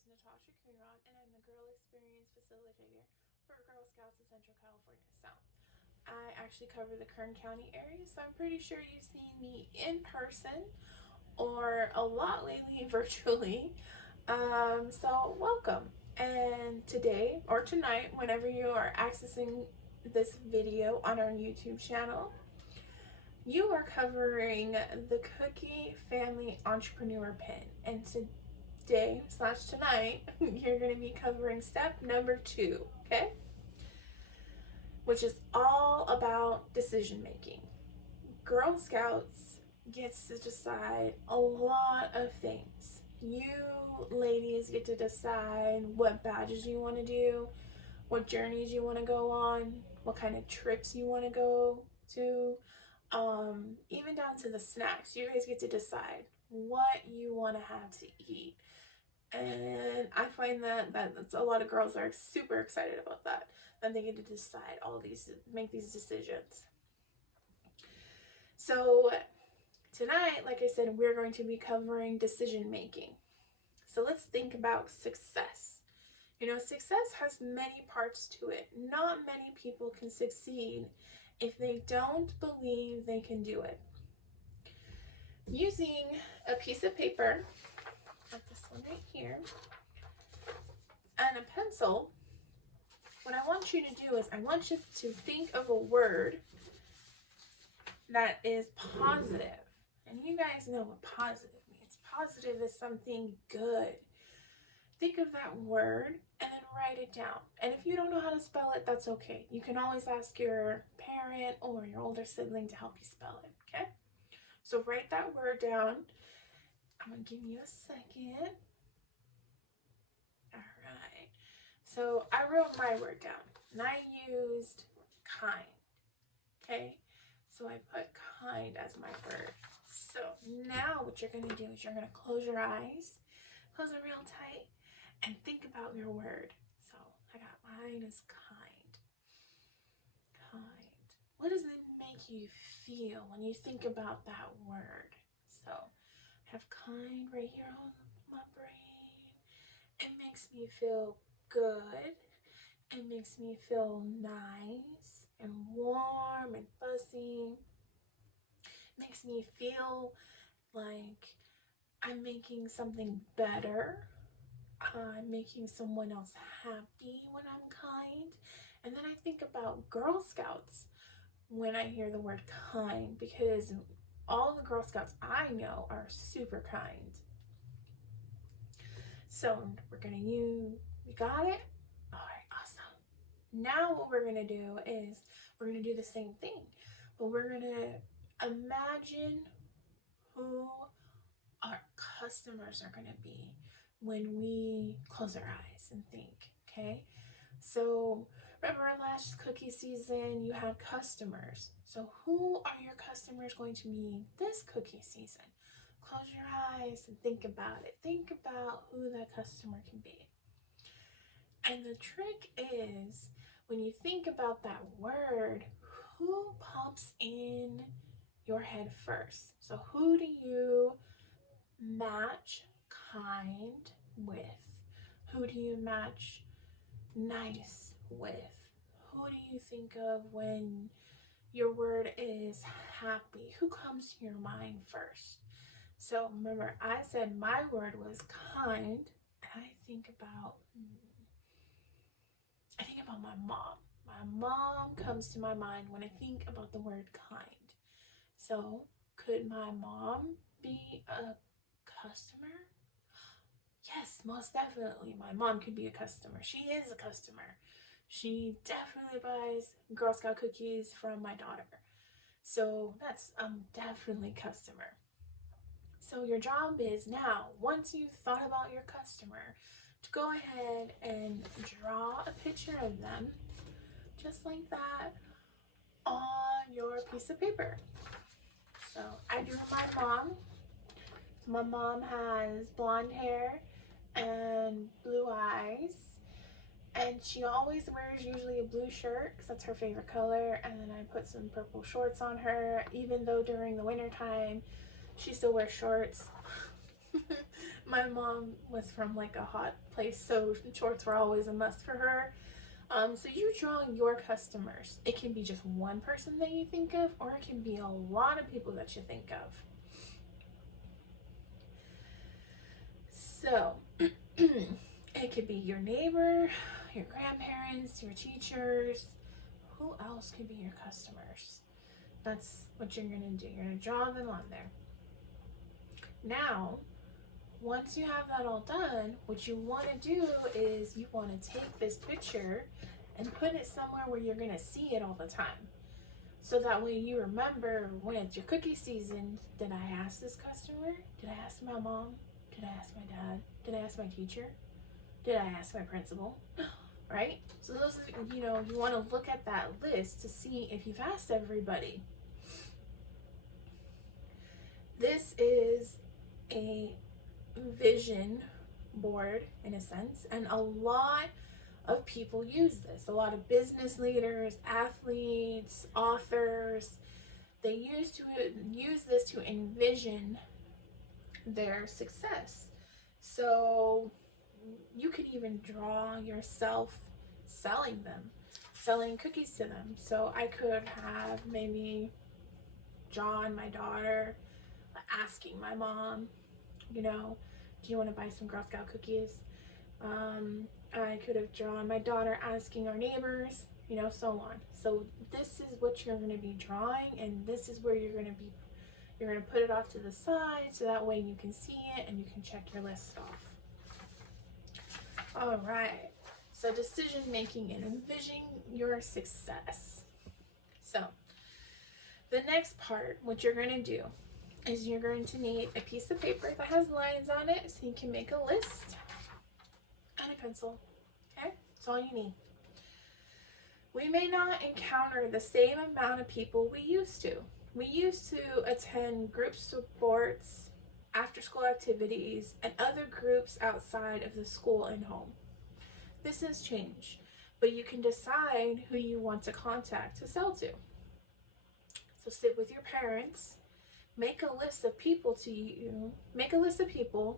is Natasha Coonrod, and I'm the Girl Experience Facilitator for Girl Scouts of Central California. So, I actually cover the Kern County area, so I'm pretty sure you've seen me in person or a lot lately virtually. So welcome. And today or tonight, whenever you are accessing this video on our YouTube channel, you are covering the Cookie Family Entrepreneur Pin. And today/tonight, you're going to be covering step number 2, okay? Which is all about decision making. Girl Scouts gets to decide a lot of things. You ladies get to decide what badges you want to do, what journeys you want to go on, what kind of trips you want to go to, even down to the snacks. You guys get to decide what you want to have to eat. And I find that's a lot of girls are super excited about that they get to decide make these decisions. So tonight, like I said, we're going to be covering decision making. So let's think about success. You know, success has many parts to it. Not many people can succeed if they don't believe they can do it. Using a piece of paper, like this one right here, and a pencil, what I want you to do is I want you to think of a word that is positive. And you guys know what positive means. Positive is something good. Think of that word and then write it down. And if you don't know how to spell it, that's okay. You can always ask your parent or your older sibling to help you spell it, okay? So write that word down. I'm going to give you a second. All right. So I wrote my word down, and I used kind, okay? So I put kind as my word. So now what you're going to do is you're going to close your eyes, close it real tight, and think about your word. So I got mine as kind. Kind. What does it make you feel when you think about that word? So I have kind right here on my brain. It makes me feel good. It makes me feel nice and warm and fuzzy. It makes me feel like I'm making something better. I'm making someone else happy when I'm kind. And then I think about Girl Scouts when I hear the word kind, because all the Girl Scouts I know are super kind. So we're gonna you got it? All right, awesome. Now what we're gonna do is we're gonna do the same thing, but we're gonna imagine who our customers are gonna be when we close our eyes and think, okay? So remember last cookie season, you had customers. So who are your customers going to be this cookie season? Close your eyes and think about it. Think about who that customer can be. And the trick is, when you think about that word, who pops in your head first? So who do you match kind with? Who do you match nice with? Who do you think of when your word is happy? Who comes to your mind first? So remember, I said my word was kind, and I think about my mom. My mom comes to my mind when I think about the word kind. So could my mom be a customer? Yes, most definitely. My mom could be a customer. She is a customer. She definitely buys Girl Scout cookies from my daughter. So that's definitely customer. So your job is now, once you've thought about your customer, to go ahead and draw a picture of them, just like that, on your piece of paper. So I drew my mom. My mom has blonde hair and blue eyes, and she always wears usually a blue shirt because that's her favorite color, and then I put some purple shorts on her, even though during the winter time she still wears shorts. My mom was from like a hot place, so shorts were always a must for her. So you draw your customers. It can be just one person that you think of, or it can be a lot of people that you think of. So it could be your neighbor, your grandparents, your teachers. Who else could be your customers? That's what you're going to do. You're going to draw them on there. Now, once you have that all done, what you want to do is you want to take this picture and put it somewhere where you're going to see it all the time. So that way you remember when it's your cookie season, did I ask this customer? Did I ask my mom? Did I ask my dad? Did I ask my teacher? Did I ask my principal? Right? So those are, you want to look at that list to see if you've asked everybody. This is a vision board in a sense, and a lot of people use this. A lot of business leaders, athletes, authors, they use this to envision their success. So you could even draw yourself selling cookies to them. So I could have maybe drawn my daughter asking my mom, do you want to buy some Girl Scout cookies? I could have drawn my daughter asking our neighbors, so on. So this is what you're going to be drawing, and this is where you're going to put it off to the side, so that way you can see it and you can check your list off. All right, so decision making and envisioning your success. So the next part, what you're going to do is you're going to need a piece of paper that has lines on it so you can make a list, and a pencil. Okay, that's all you need. We may not encounter the same amount of people we used to. We used to attend group sports, after school activities, and other groups outside of the school and home. This has changed, but you can decide who you want to contact to sell to. So sit with your parents, make a list of people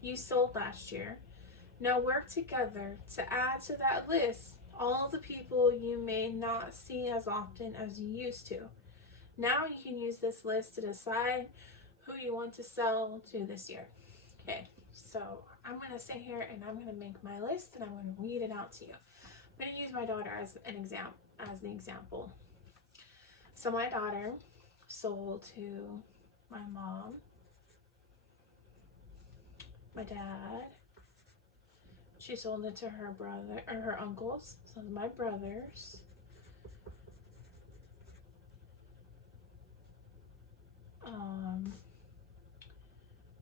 you sold last year. Now work together to add to that list all of the people you may not see as often as you used to. Now you can use this list to decide who you want to sell to this year. Okay, so I'm going to sit here and I'm going to make my list and I'm going to read it out to you. I'm going to use my daughter as the example. So my daughter sold to my mom, my dad. She sold it to her brother or her uncles, so my brothers.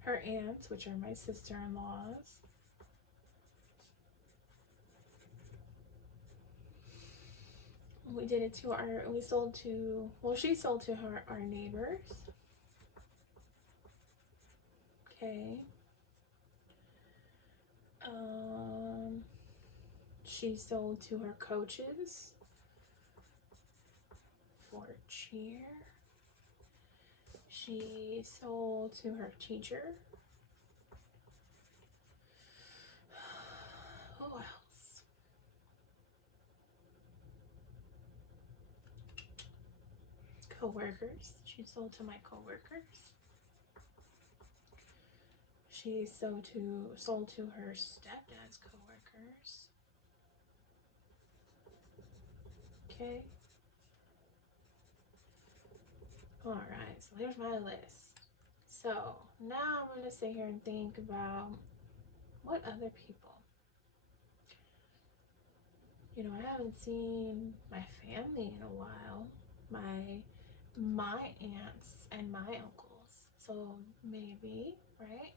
Her aunts, which are my sister-in-laws. She sold to our neighbors. Okay. She sold to her coaches for cheer. She sold to her teacher. Who else? Co-workers. She sold to my co-workers. She sold to her stepdad's co-workers. Okay. Alright, so there's my list. So now I'm going to sit here and think about what other people. I haven't seen my family in a while. My aunts and my uncles. So maybe, right?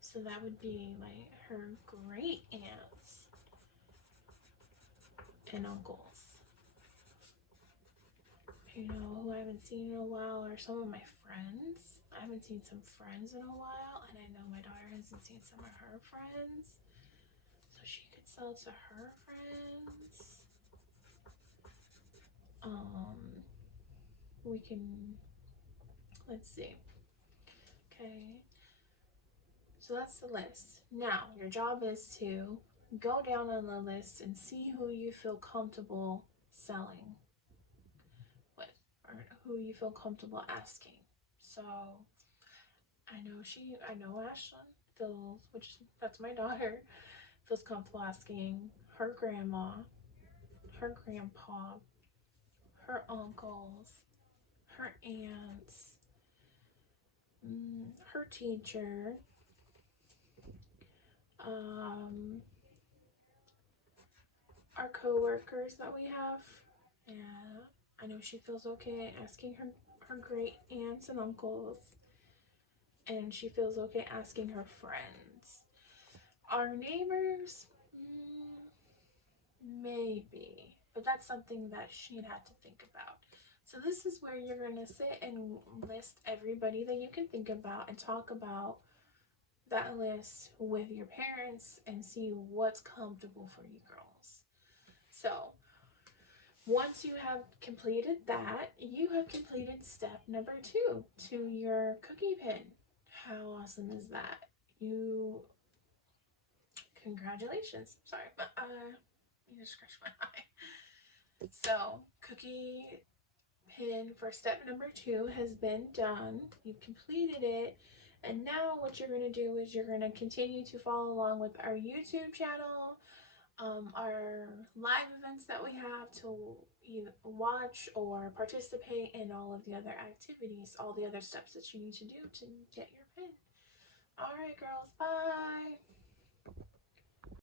So that would be like her great aunts and uncles. Who I haven't seen in a while are some of my friends. I haven't seen some friends in a while, and I know my daughter hasn't seen some of her friends. So she could sell to her friends. We can, let's see. Okay. So that's the list. Now, your job is to go down on the list and see who you feel comfortable selling with, or who you feel comfortable asking. So I know Ashlyn feels, that's my daughter, feels comfortable asking her grandma, her grandpa, her uncles, her aunts, her teacher, our co-workers that we have. Yeah, I know she feels okay asking her great aunts and uncles, and she feels okay asking her friends. Our neighbors, maybe, but that's something that she'd have to think about. So this is where you're going to sit and list everybody that you can think about and talk about that list with your parents and see what's comfortable for you girls. So once you have completed that, you have completed step number 2 to your cookie pin. How awesome is that? Congratulations. Sorry, but you just scratched my eye. So cookie pin for step number 2 has been done. You've completed it. And now what you're going to do is you're going to continue to follow along with our YouTube channel, our live events that we have to either watch or participate in all of the other activities, all the other steps that you need to do to get your pin. All right, girls, bye.